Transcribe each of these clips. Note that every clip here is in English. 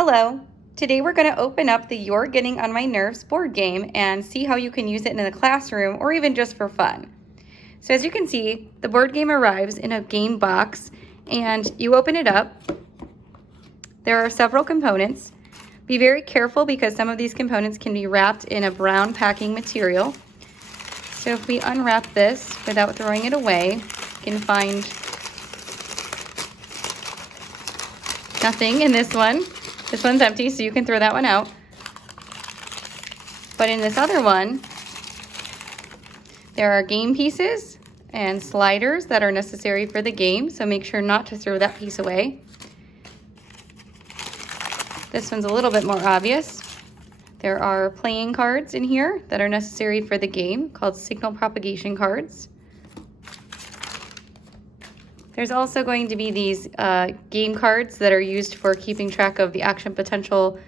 Hello. Today we're going to open up the You're Getting on My Nerves board game and see how you can use it in the classroom or even just for fun. So as you can see, the board game arrives in a game box and you open it up. There are several components. Be very careful because some of these components can be wrapped in a brown packing material. So if we unwrap this without throwing it away, you can find nothing in this one. This one's empty, so you can throw that one out. But in this other one, there are game pieces and sliders that are necessary for the game, so make sure not to throw that piece away. This one's a little bit more obvious. There are playing cards in here that are necessary for the game, called signal propagation cards. There's also going to be these game cards that are used for keeping track of the action potential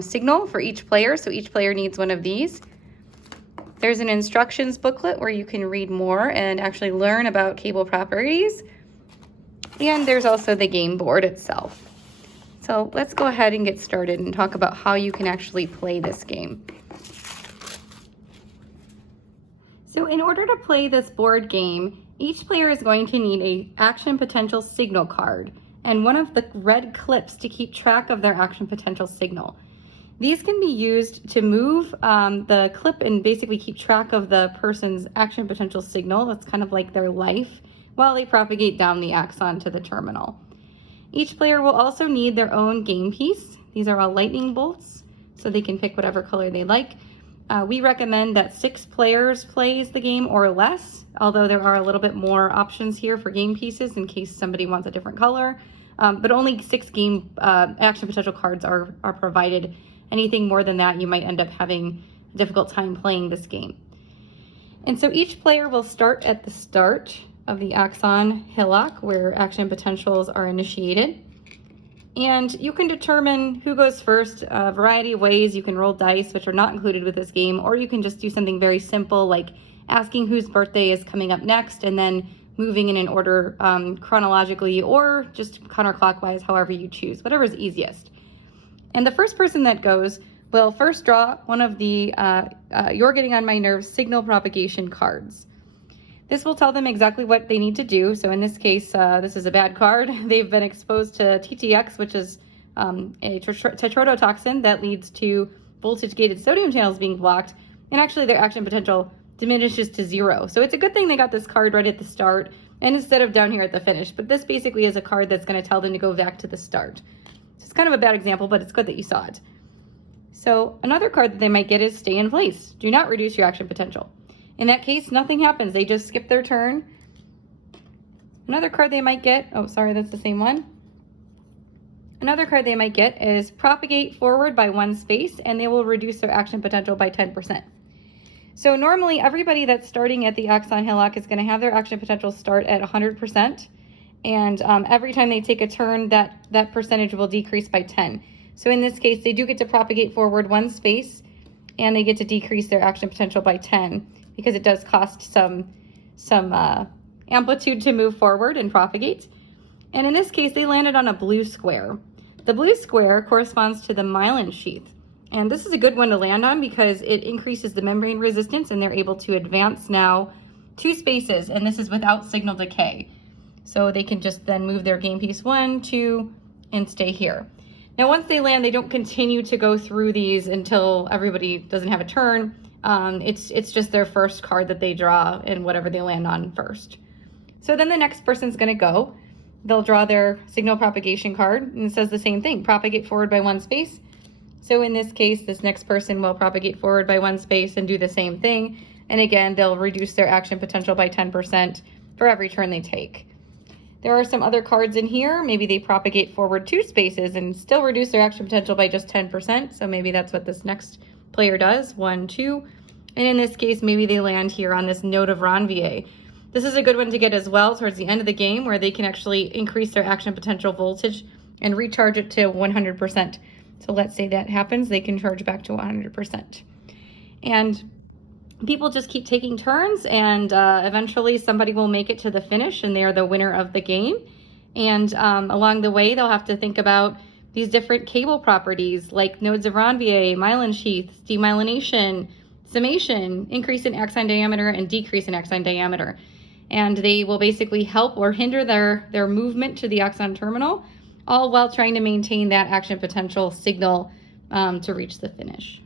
signal for each player, so each player needs one of these. There's an instructions booklet where you can read more and actually learn about cable properties. And there's also the game board itself. So let's go ahead and get started and talk about how you can actually play this game. So in order to play this board game, each player is going to need an action potential signal card and one of the red clips to keep track of their action potential signal. These can be used to move the clip and basically keep track of the person's action potential signal. That's kind of like their life while they propagate down the axon to the terminal. Each player will also need their own game piece. These are all lightning bolts, so they can pick whatever color they like. We recommend that 6 players plays the game or less, although there are a little bit more options here for game pieces in case somebody wants a different color. But only 6 game action potential cards are provided. Anything more than that, you might end up having a difficult time playing this game. And so each player will start at the start of the axon hillock where action potentials are initiated. And you can determine who goes first a variety of ways. You can roll dice, which are not included with this game, or you can just do something very simple like asking whose birthday is coming up next and then moving in an order chronologically or just counterclockwise, however you choose, whatever is easiest. And the first person that goes will first draw one of the You're Getting on My Nerves signal propagation cards. This will tell them exactly what they need to do. So in this case, this is a bad card. They've been exposed to TTX, which is a tetrodotoxin that leads to voltage-gated sodium channels being blocked, and actually their action potential diminishes to 0. So it's a good thing they got this card right at the start and instead of down here at the finish. But this basically is a card that's going to tell them to go back to the start. So it's kind of a bad example, but it's good that you saw it. So another card that they might get is stay in place. Do not reduce your action potential. In that case, nothing happens. They just skip their turn. Another card they might get, oh, sorry, that's the same one. Another card they might get is propagate forward by 1 space, and they will reduce their action potential by 10%. So normally, everybody that's starting at the axon hillock is going to have their action potential start at 100%. And every time they take a turn, that percentage will decrease by 10. So in this case, they do get to propagate forward 1 space, and they get to decrease their action potential by 10. Because it does cost some amplitude to move forward and propagate. And in this case, they landed on a blue square. The blue square corresponds to the myelin sheath. And this is a good one to land on because it increases the membrane resistance and they're able to advance now 2 spaces, and this is without signal decay. So they can just then move their game piece 1, 2, and stay here. Now once they land, they don't continue to go through these until everybody doesn't have a turn. It's just their first card that they draw and whatever they land on first. So then the next person's going to go. They'll draw their signal propagation card and it says the same thing, propagate forward by 1 space. So in this case, this next person will propagate forward by 1 space and do the same thing. And again, they'll reduce their action potential by 10% for every turn they take. There are some other cards in here. Maybe they propagate forward 2 spaces and still reduce their action potential by just 10%. So maybe that's what this next player does, 1, 2. And in this case, maybe they land here on this node of Ranvier. This is a good one to get as well towards the end of the game where they can actually increase their action potential voltage and recharge it to 100%. So let's say that happens, they can charge back to 100%. And people just keep taking turns and eventually somebody will make it to the finish and they are the winner of the game. And along the way, they'll have to think about these different cable properties like nodes of Ranvier, myelin sheaths, demyelination, summation, increase in axon diameter, and decrease in axon diameter. And they will basically help or hinder their movement to the axon terminal, all while trying to maintain that action potential signal to reach the finish.